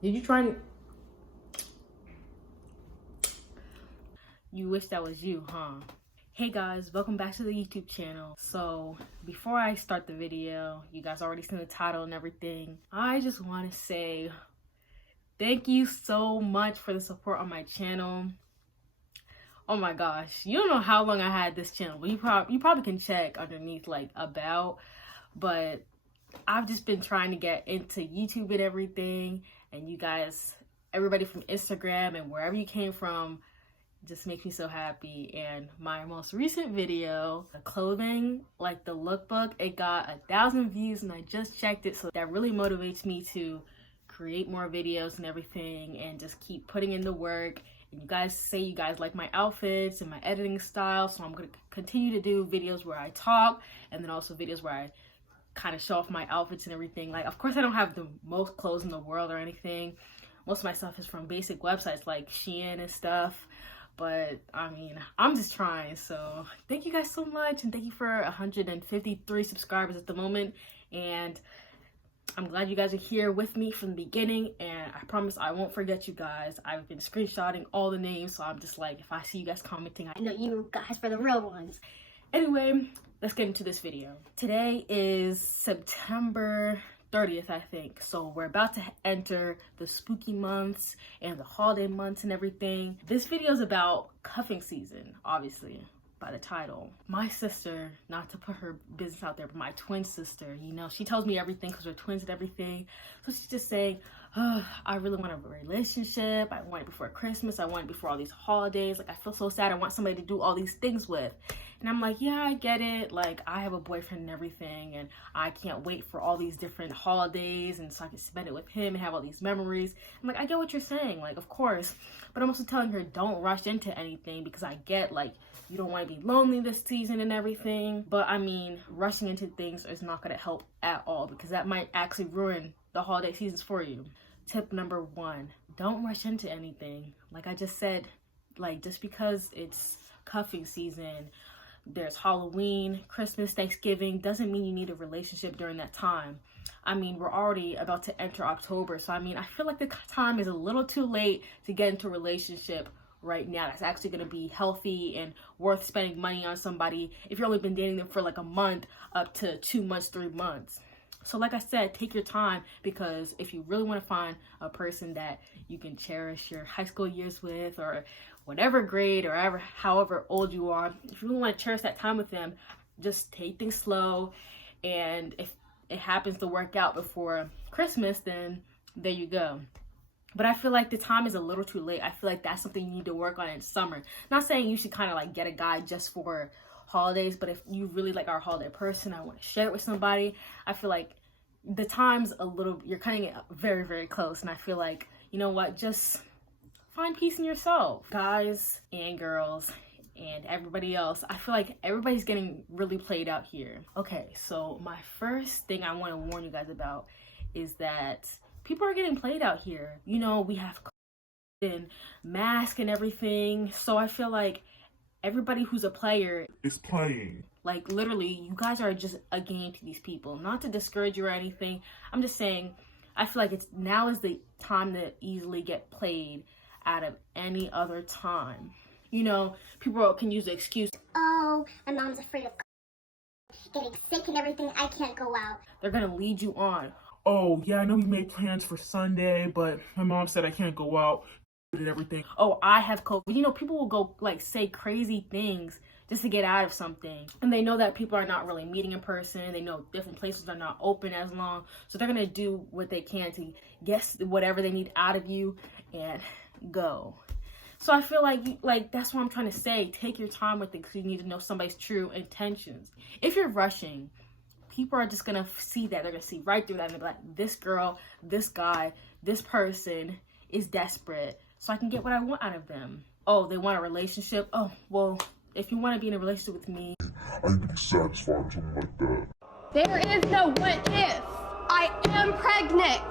Did you try? You wish that was you, huh? Hey guys, welcome back to the YouTube channel. So before I start the video, you guys already seen the title and everything. I just want to say thank you so much for the support on my channel. Oh my gosh, you don't know how long I had this channel, but you probably can check underneath like about. But I've just been trying to get into YouTube and everything, and you guys, everybody from Instagram and wherever you came from, just makes me so happy. And my most recent video, the clothing, like the lookbook, it got 1,000 views, and I just checked it, so that really motivates me to create more videos and everything and just keep putting in the work. And you guys say you guys like my outfits and my editing style, so I'm going to continue to do videos where I talk, and then also videos where I kind of show off my outfits and everything. Like, of course I don't have the most clothes in the world or anything. Most of my stuff is from basic websites like Shein and stuff, but I mean, I'm just trying. So thank you guys so much, and thank you for 153 subscribers at the moment, and I'm glad you guys are here with me from the beginning, and I promise I won't forget you guys. I've been screenshotting all the names, so I'm just like, if I see you guys commenting, I know you guys for the real ones. Anyway, let's get into this video. Today is September 30th, I think. So we're about to enter the spooky months and the holiday months and everything. This video is about cuffing season, obviously, by the title. My sister, not to put her business out there, but my twin sister, you know, she tells me everything because we're twins and everything. So she's just saying, oh, I really want a relationship. I want it before Christmas. I want it before all these holidays. Like, I feel so sad. I want somebody to do all these things with. And I'm like, yeah, I get it. Like, I have a boyfriend and everything, and I can't wait for all these different holidays, and so I can spend it with him and have all these memories. I'm like, I get what you're saying, like, of course. But I'm also telling her, don't rush into anything, because I get, like, you don't want to be lonely this season and everything. But I mean, rushing into things is not going to help at all, because that might actually ruin the holiday seasons for you. Tip number 1, don't rush into anything. Like I just said, like, just because it's cuffing season, there's Halloween, Christmas, Thanksgiving, doesn't mean you need a relationship during that time. I mean, we're already about to enter October, so I mean, I feel like the time is a little too late to get into a relationship right now that's actually going to be healthy and worth spending money on somebody if you've only been dating them for like a month up to 2 months, 3 months. So like I said, take your time, because if you really want to find a person that you can cherish your high school years with, or whatever grade or however old you are, if you really want to cherish that time with them, just take things slow. And if it happens to work out before Christmas, then there you go. But I feel like the time is a little too late. I feel like that's something you need to work on in summer. Not saying you should kind of like get a guy just for holidays, but if you really like our holiday person, I want to share it with somebody, I feel like the time's a little, you're cutting it very, very close. And I feel like, you know what, just find peace in yourself. Guys and girls and everybody else, I feel like everybody's getting really played out here. Okay, so my first thing I want to warn you guys about is that people are getting played out here. You know, we have and mask and everything, so I feel like everybody who's a player is playing. Like, literally, you guys are just a game to these people. Not to discourage you or anything. I'm just saying, I feel like now is the time to easily get played out of any other time. You know, people can use the excuse, oh, my mom's afraid of getting sick and everything, I can't go out. They're gonna lead you on. Oh, yeah, I know we made plans for Sunday, but my mom said I can't go out and everything. Oh, I have COVID. You know, people will go like say crazy things just to get out of something. And they know that people are not really meeting in person. They know different places are not open as long. So they're gonna do what they can to guess whatever they need out of you and go. So I feel like that's what I'm trying to say. Take your time with it, because you need to know somebody's true intentions. If you're rushing, people are just gonna see that. They're gonna see right through that, and they're like, this girl, this guy, this person is desperate, so I can get what I want out of them. Oh, they want a relationship? Oh, well, if you want to be in a relationship with me, I need to be satisfied or something like that. There is no what if. I am pregnant.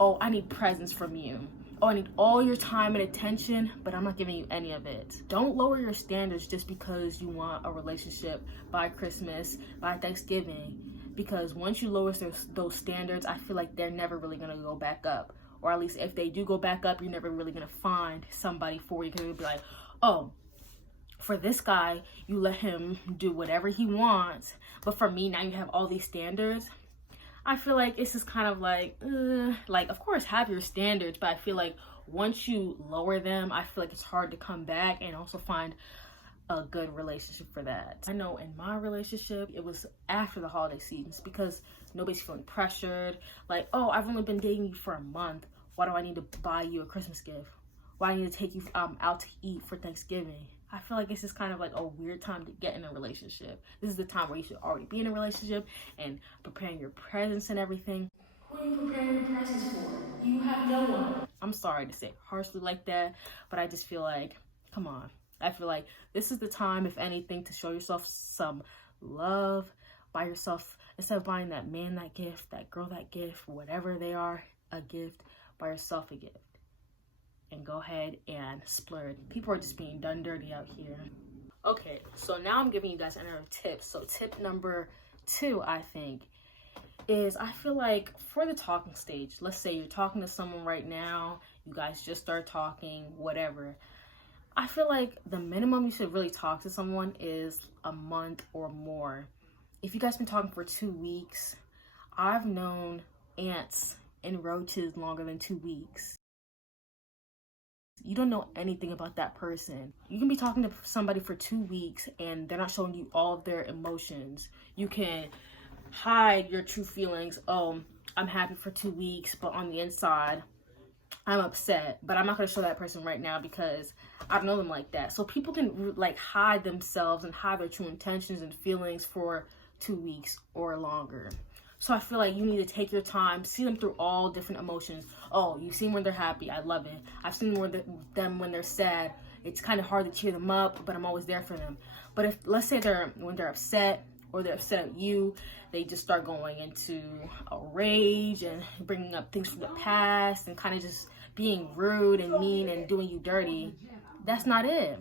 oh, I need presents from you. Oh, I need all your time and attention, but I'm not giving you any of it. Don't lower your standards just because you want a relationship by Christmas, by Thanksgiving. Because once you lower those standards, I feel like they're never really gonna go back up. or at least if they do go back up, you're never really gonna find somebody for you, because you'll be like, oh, for this guy, you let him do whatever he wants, but for me, now you have all these standards. I feel like it's just kind of like, of course, have your standards, but I feel like once you lower them, I feel like it's hard to come back and also find a good relationship for that. I know in my relationship, it was after the holiday seasons because nobody's feeling pressured. Like, oh, I've only been dating you for a month. Why do I need to buy you a Christmas gift? Why do I need to take you out to eat for Thanksgiving? I feel like it's just kind of like a weird time to get in a relationship. This is the time where you should already be in a relationship and preparing your presents and everything. Who are you preparing your presents for? You have no one. I'm sorry to say it harshly like that, but I just feel like, come on. I feel like this is the time, if anything, to show yourself some love. Buy yourself, instead of buying that man that gift, that girl that gift, whatever they are, a gift, buy yourself a gift. And go ahead and splurge. People are just being done dirty out here. Okay, so now I'm giving you guys another tip. So tip number 2, I think, is I feel like for the talking stage, let's say you're talking to someone right now, you guys just start talking, whatever. I feel like the minimum you should really talk to someone is a month or more. If you guys been talking for 2 weeks, I've known ants and roaches longer than 2 weeks. You don't know anything about that person. You can be talking to somebody for 2 weeks and they're not showing you all of their emotions. You can hide your true feelings. Oh, I'm happy for 2 weeks, but on the inside, I'm upset. But I'm not going to show that person right now because I don't know them like that. So people can like hide themselves and hide their true intentions and feelings for 2 weeks or longer. So I feel like you need to take your time, see them through all different emotions. Oh, you've seen when they're happy. I love it. I've seen them when they're sad. It's kind of hard to cheer them up, but I'm always there for them. But if, let's say when they're upset or they're upset at you, they just start going into a rage and bringing up things from the past and kind of just being rude and mean and doing you dirty. That's not it.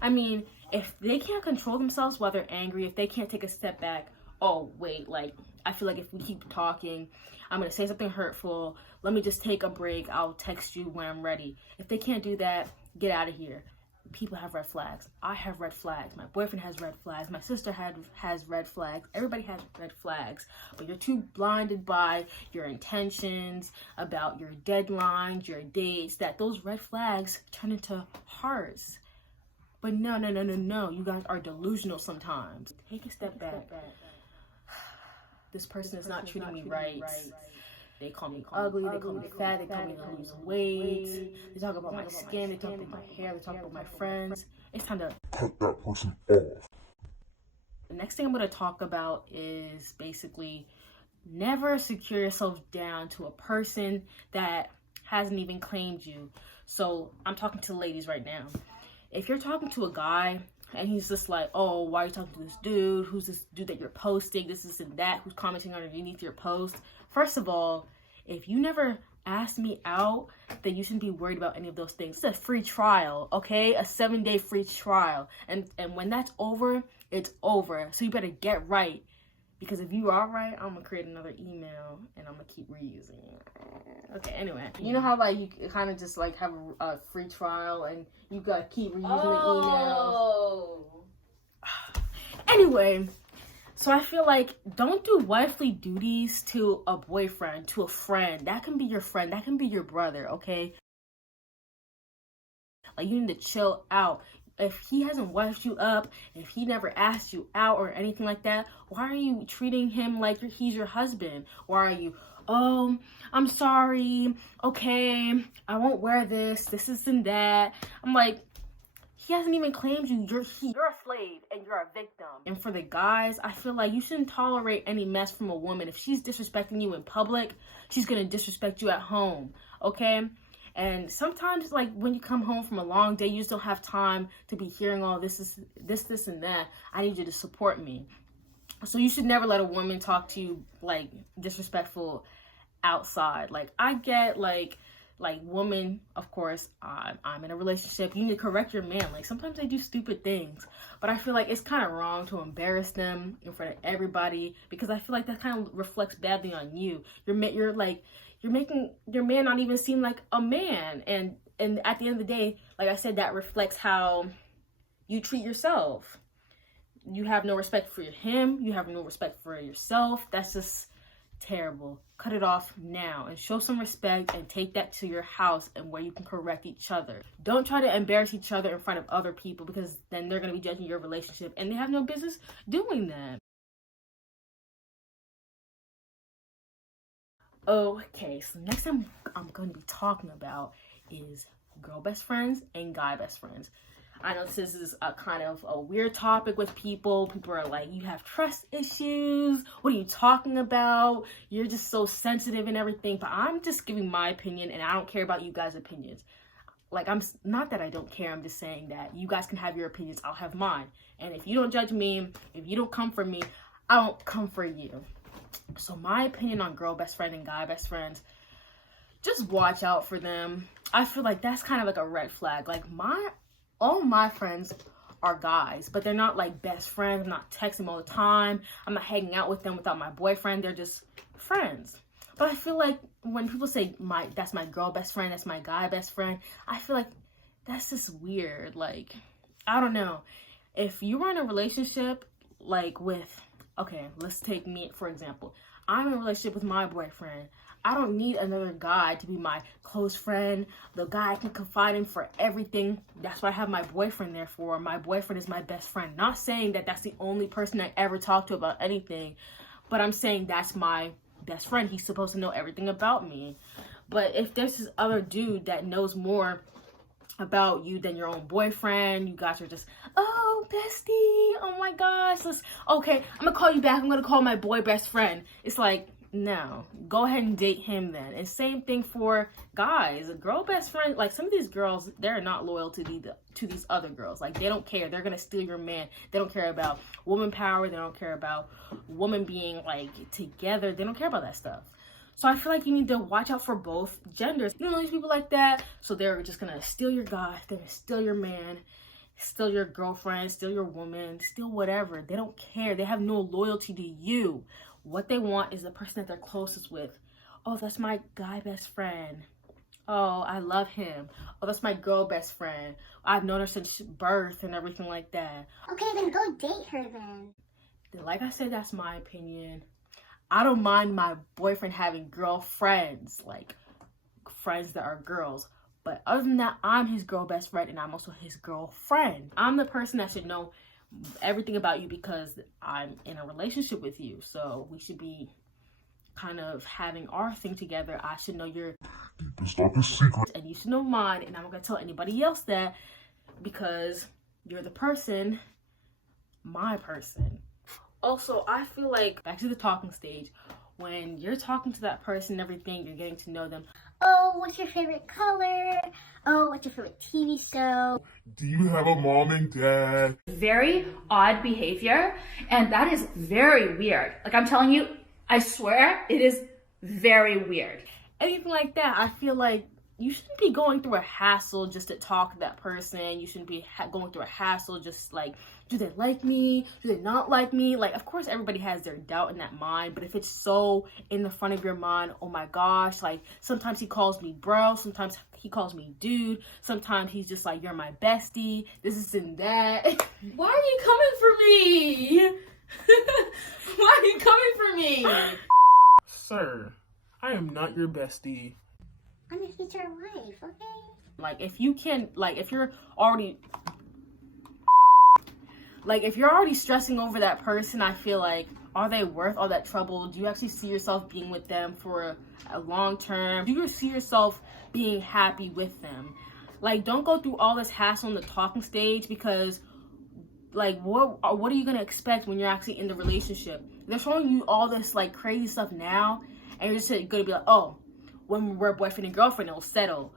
I mean, if they can't control themselves while they're angry, if they can't take a step back, oh, wait, like, I feel like if we keep talking, I'm going to say something hurtful. Let me just take a break. I'll text you when I'm ready. If they can't do that, get out of here. People have red flags. I have red flags. My boyfriend has red flags. My sister has red flags. Everybody has red flags. But you're too blinded by your intentions, about your deadlines, your dates, that those red flags turn into hearts. But no. You guys are delusional sometimes. Take a step back. This person is not treating me right. They call me ugly, they call me fat, they tell me to lose weight. They talk about my skin, they talk about my hair, they talk about my friends. It's time to Cut that person off. The next thing I'm going to talk about is basically never secure yourself down to a person that hasn't even claimed you. So I'm talking to the ladies right now. If you're talking to a guy and he's just like, oh, why are you talking to this dude? Who's this dude that you're posting? This and that. Who's commenting underneath your post? First of all, if you never asked me out, then you shouldn't be worried about any of those things. It's a free trial, okay? A 7-day free trial. And when that's over, it's over. So you better get right. Because if you are right, I'm going to create another email and I'm going to keep reusing it. Okay, anyway. You know how like you kind of just like have a free trial and you got to keep reusing the emails? Anyway, so I feel like don't do wifely duties to a boyfriend, to a friend. That can be your friend. That can be your brother, okay? Like you need to chill out. If he hasn't wifed you up, if he never asked you out or anything like that, why are you treating him like he's your husband? Why are you, oh, I'm sorry, okay, I won't wear this and that. I'm like, he hasn't even claimed you. You're a slave and you're a victim. And for the guys, I feel like you shouldn't tolerate any mess from a woman. If she's disrespecting you in public, she's going to disrespect you at home, okay? And sometimes, like, when you come home from a long day, you just don't have time to be hearing all this, and that. I need you to support me. So you should never let a woman talk to you, like, disrespectful outside. Like, I get, like woman, of course, I'm in a relationship. You need to correct your man. Like, sometimes they do stupid things. But I feel like it's kind of wrong to embarrass them in front of everybody. Because I feel like that kind of reflects badly on you. You're like, you're making your man not even seem like a man. And at the end of the day, like I said, that reflects how you treat yourself. You have no respect for him. You have no respect for yourself. That's just terrible. Cut it off now and show some respect and take that to your house and where you can correct each other. Don't try to embarrass each other in front of other people, because then they're going to be judging your relationship and they have no business doing that. Okay, so next time I'm going to be talking about is girl best friends and guy best friends. I know this is a kind of a weird topic with people. People are like, you have trust issues. What are you talking about? You're just so sensitive and everything. But I'm just giving my opinion, and I don't care about you guys' opinions. Like, I'm not that I don't care. I'm just saying that you guys can have your opinions. I'll have mine. And if you don't judge me, if you don't come for me, I won't come for you. So my opinion on girl best friend and guy best friends, just watch out for them. I feel like that's kind of like a red flag. Like, all my friends are guys, but they're not like best friends. I'm not texting them all the time. I'm not hanging out with them without my boyfriend. They're just friends. But I feel like when people say that's my girl best friend, that's my guy best friend, I feel like that's just weird. Like, I don't know. If you were in a relationship like with, okay, let's take me for example. I'm in a relationship with my boyfriend. I don't need another guy to be my close friend, the guy I can confide in for everything. That's what I have my boyfriend there for. My boyfriend is my best friend. Not saying that that's the only person I ever talk to about anything, but I'm saying that's my best friend. He's supposed to know everything about me. But if there's this other dude that knows more about you than your own boyfriend, you guys are just, oh, bestie, oh my gosh, okay, I'm gonna call you back. I'm gonna call my boy best friend. It's like, no, go ahead and date him then. And same thing for guys. A girl best friend, like some of these girls, they're not loyal to these other girls. Like, they don't care. They're gonna steal your man. They don't care about woman power. They don't care about women being like together. They don't care about that stuff. So I feel like you need to watch out for both genders. You know these people like that, so they're just gonna steal your guy. They're gonna steal your man, steal your girlfriend, steal your woman, steal whatever. They don't care. They have no loyalty to you. What they want is the person that they're closest with. Oh, that's my guy best friend. Oh, I love him. Oh, that's my girl best friend. I've known her since birth and everything like that. Okay, then go date her then. Like I said, that's my opinion. I don't mind my boyfriend having girlfriends, like friends that are girls. But other than that, I'm his girl best friend and I'm also his girlfriend. I'm the person that should know everything about you because I'm in a relationship with you. So we should be kind of having our thing together. I should know your deepest secret and you should know mine, and I'm not gonna tell anybody else that because you're the person, my person. Also, I feel like back to the talking stage, when you're talking to that person and everything, you're getting to know them. Oh, what's your favorite color? Oh, what's your favorite TV show? Do you have a mom and dad? Very odd behavior, and that is very weird. Like, I'm telling you, I swear it is very weird. Anything like that, I feel like you shouldn't be going through a hassle just to talk to that person. You shouldn't be going through a hassle just like, do they like me? Do they not like me? Like, of course, everybody has their doubt in that mind, but if it's so in the front of your mind, oh my gosh, like sometimes he calls me bro, sometimes he calls me dude, sometimes he's just like, you're my bestie, this and that. Why are you coming for me? Why are you coming for me? Sir, I am not your bestie. I'm your future wife, okay? Like, if you can, like, if you're already stressing over that person, I feel like, are they worth all that trouble? Do you actually see yourself being with them for a long term? Do you see yourself being happy with them? Like, don't go through all this hassle in the talking stage because, like, what are you going to expect when you're actually in the relationship? They're showing you all this, like, crazy stuff now, and you're just going to be like, oh, when we're boyfriend and girlfriend, it'll settle.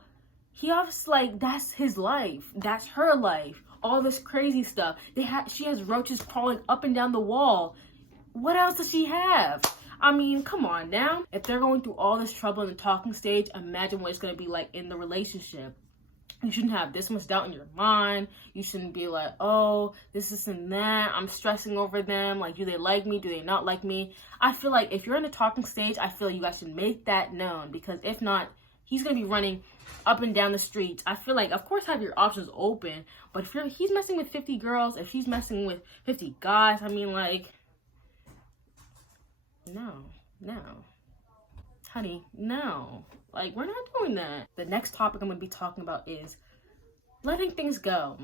He obviously, like, that's his life. That's her life. All this crazy stuff. She has roaches crawling up and down the wall. What else does she have? I mean, come on now. If they're going through all this trouble in the talking stage, imagine what it's going to be like in the relationship. You shouldn't have this much doubt in your mind. You shouldn't be like, oh, this and that. I'm stressing over them. Like, do they like me? Do they not like me? I feel like if you're in the talking stage, I feel you guys should make that known, because if not, he's going to be running up and down the streets. I feel like, of course, have your options open, but if he's messing with 50 girls, if he's messing with 50 guys, I mean, like, no. Honey, no. Like, we're not doing that. The next topic I'm going to be talking about is letting things go,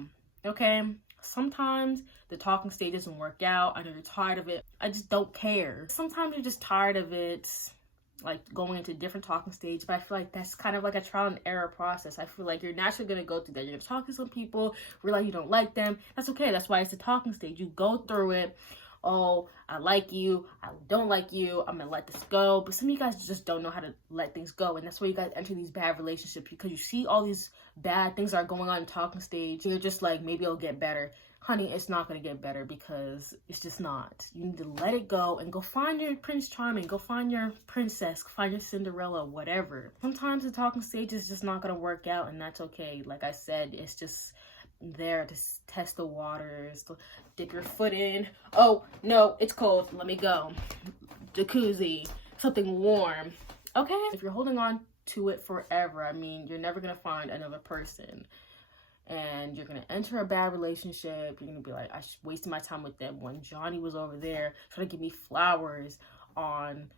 okay? Sometimes the talking stage doesn't work out. I know you're tired of it. I just don't care. Sometimes you're just tired of it, like going into a different talking stage, but I feel like that's kind of like a trial and error process. I feel like you're naturally going to go through that. You're going to talk to some people, realize you don't like them. That's okay. That's why it's a talking stage. You go through it. Oh, I like you, I don't like you, I'm gonna let this go. But some of you guys just don't know how to let things go, and that's why you guys enter these bad relationships, because you see all these bad things are going on in talking stage. You're just like, maybe it'll get better. Honey, it's not gonna get better, because it's just not. You need to let it go and go find your Prince Charming, go find your princess, find your Cinderella, whatever. Sometimes the talking stage is just not gonna work out, and that's okay. Like I said, it's just there to test the waters, to dip your foot in. Oh no, it's cold, let me go. Jacuzzi, something warm. Okay, if you're holding on to it forever, I mean, you're never gonna find another person, and you're gonna enter a bad relationship. You're gonna be like, I wasted my time with them when Johnny was over there trying to give me flowers on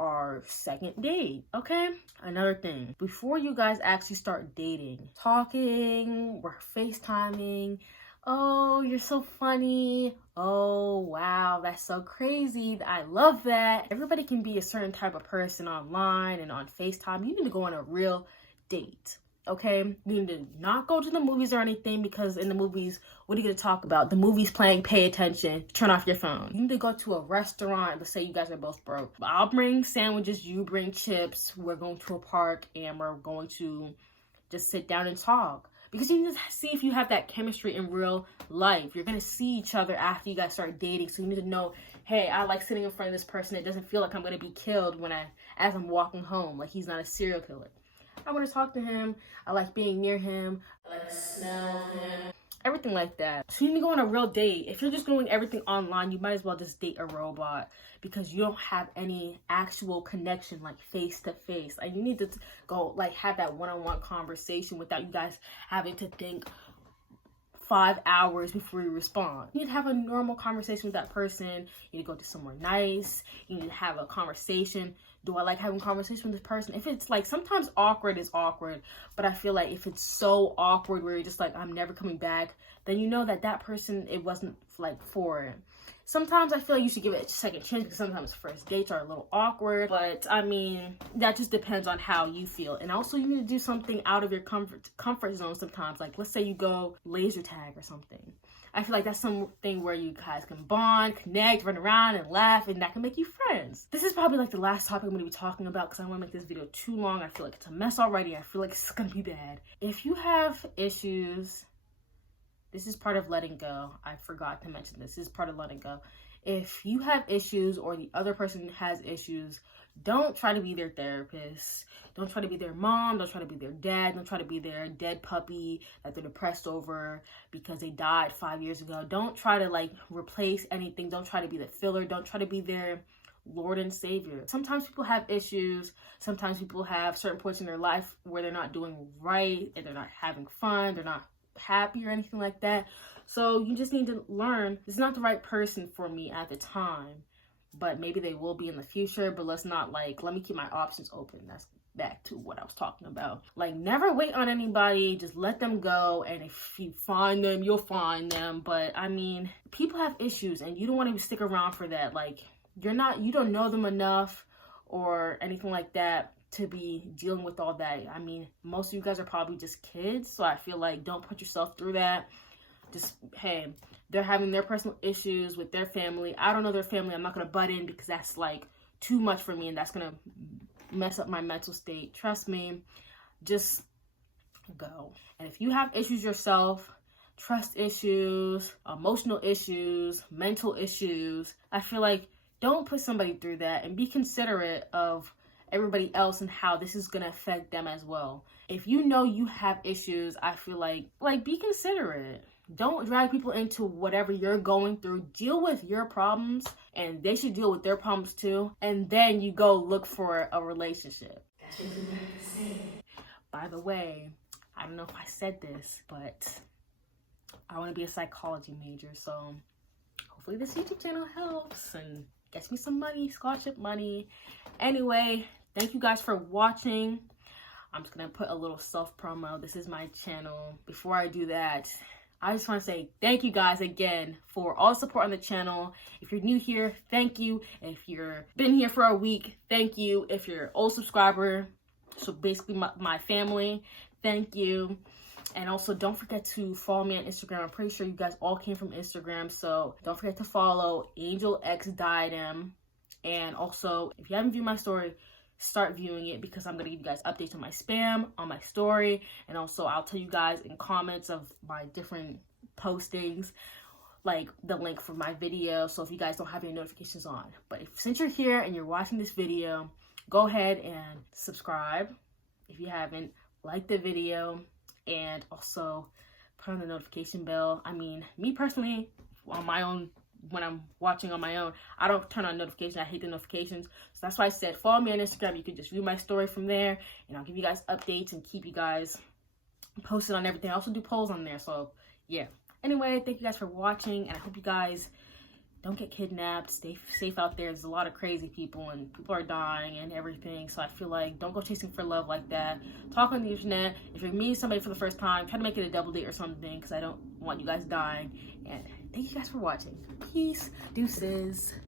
our second date. Okay, another thing, before you guys actually start dating, talking, we're FaceTiming, oh, you're so funny, oh wow, that's so crazy, I love that. Everybody can be a certain type of person online and on FaceTime. You need to go on a real date. Okay, you need to not go to the movies or anything, because in the movies, what are you going to talk about? The movie's playing, pay attention, turn off your phone. You need to go to a restaurant. Let's say you guys are both broke. I'll bring sandwiches, you bring chips. We're going to a park and we're going to just sit down and talk. Because you need to see if you have that chemistry in real life. You're going to see each other after you guys start dating. So you need to know, hey, I like sitting in front of this person. It doesn't feel like I'm going to be killed as I'm walking home. Like, he's not a serial killer. I want to talk to him. I like being near him. I like the smell of him. Everything like that. So you need to go on a real date. If you're just doing everything online, you might as well just date a robot, because you don't have any actual connection, like face to face. Like, you need to go like have that one-on-one conversation without you guys having to think 5 hours before you respond. You need to have a normal conversation with that person. You need to go to somewhere nice. You need to have a conversation. Do I like having a conversation with this person? If it's like, sometimes awkward is awkward, but I feel like if it's so awkward where you're just like, I'm never coming back, then you know that that person, it wasn't like for it. Sometimes I feel like you should give it a second chance, because sometimes first dates are a little awkward, but I mean, that just depends on how you feel. And also, you need to do something out of your comfort zone sometimes. Like, let's say you go laser tag or something. I feel like that's something where you guys can bond, connect, run around and laugh, and that can make you friends. This is probably like the last topic I'm going to be talking about, because I don't want to make this video too long. I feel like it's a mess already. I feel like it's going to be bad. If you have issues, this is part of letting go. I forgot to mention this. This is part of letting go. If you have issues, or the other person has issues, don't try to be their therapist. Don't try to be their mom. Don't try to be their dad. Don't try to be their dead puppy that they're depressed over because they died 5 years ago. Don't try to like replace anything. Don't try to be the filler. Don't try to be their Lord and Savior. Sometimes people have issues. Sometimes people have certain points in their life where they're not doing right and they're not having fun. They're not happy or anything like that. So you just need to learn, this is not the right person for me at the time, but maybe they will be in the future. But let's not like, let me keep my options open. That's back to what I was talking about. Like, never wait on anybody. Just let them go. And if you find them, you'll find them. But I mean, people have issues and you don't want to stick around for that. Like, you don't know them enough or anything like that to be dealing with all that. I mean, most of you guys are probably just kids. So I feel like, don't put yourself through that. Just, hey, they're having their personal issues with their family. I don't know their family. I'm not going to butt in, because that's like too much for me and that's going to mess up my mental state. Trust me, just go. And if you have issues yourself, trust issues, emotional issues, mental issues, I feel like don't put somebody through that, and be considerate of everybody else and how this is gonna affect them as well. If you know you have issues, I feel like be considerate. Don't drag people into whatever you're going through. Deal with your problems, and they should deal with their problems too. And then you go look for a relationship. That's just what I have to say. By the way, I don't know if I said this, but I want to be a psychology major, so hopefully this YouTube channel helps and gets me some money, scholarship money. Anyway, thank you guys for watching. I'm just gonna put a little self promo. This is my channel. Before I do that, I just want to say thank you guys again for all the support on the channel. If you're new here, thank you. If you're been here for a week, thank you. If you're an old subscriber, so basically my family, thank you. And also don't forget to follow me on Instagram. I'm pretty sure you guys all came from Instagram, so don't forget to follow Angel X Diadem. And also, if you haven't viewed my story, start viewing it, because I'm gonna give you guys updates on my spam, on my story, and also I'll tell you guys in comments of my different postings, like the link for my video, so if you guys don't have any notifications on. But since you're here and you're watching this video, go ahead and subscribe if you haven't, like the video, and also put on the notification bell. I mean, me personally, on my own, when I'm watching on my own, I don't turn on notifications. I hate the notifications. So that's why I said follow me on Instagram. You can just view my story from there, and I'll give you guys updates and keep you guys posted on everything. I also do polls on there, so yeah. Anyway, thank you guys for watching, and I hope you guys don't get kidnapped. Stay safe out there. There's a lot of crazy people, and people are dying and everything. So I feel like don't go chasing for love like that. Talk on the internet. If you're meeting somebody for the first time, try to make it a double date or something, because I don't want you guys dying. And thank you guys for watching. Peace. Deuces.